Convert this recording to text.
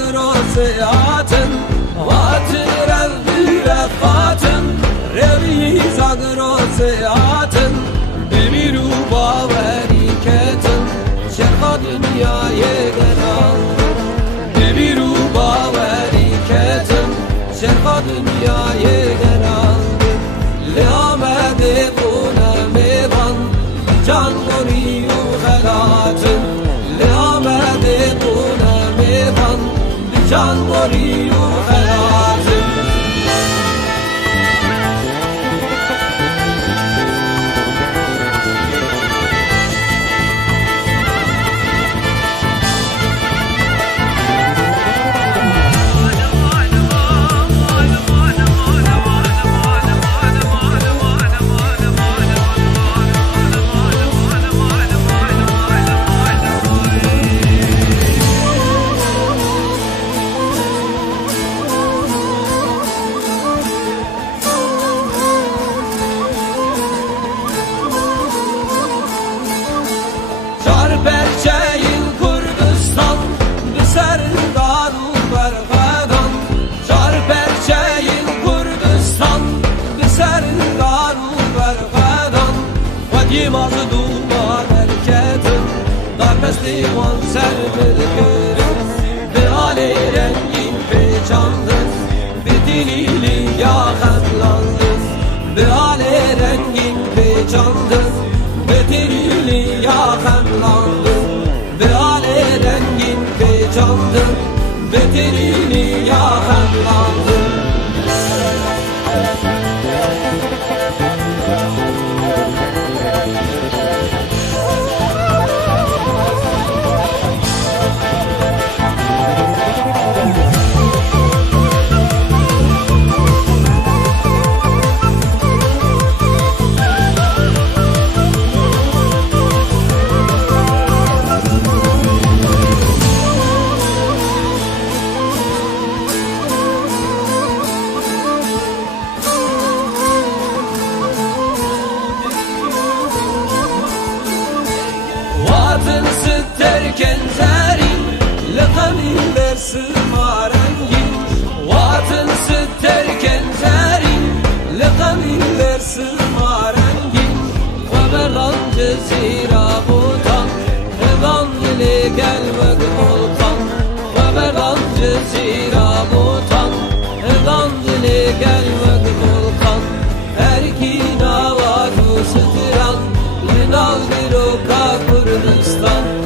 زاغرو سياتن واتر الرفاتن ربي زاغرو سياتن بميرو باوري كتن شرق dünyaya genel بميرو باوري كتن شرق dünyaya genel لآمد بونه میوان جان گری و خلاتن لآمد بونه میوان جان گری و خلاتن Berçeyin Kurdistan Biserin daru bergadan Çar berçeyin Kurdistan Biserin daru bergadan Vadi mazdu marketin Darmesliman serbilgürüm Bir ali rengin peçandın Bir dilili yakınlandın Bir ali rengin peçandın Bir dilili yakınlandın Bir ali rengin peçandın Bir dilili yakınlandın Vatan سترken zerin Lıkamiller sımarengin Vatan سترken zerin Lıkamiller sımarengin Veberan cezira butan Evan ile gelmek volkan Veberan cezira butan Evan ile gelmek volkan Erkin avadu sıtıran Linal bir oka Kurdistan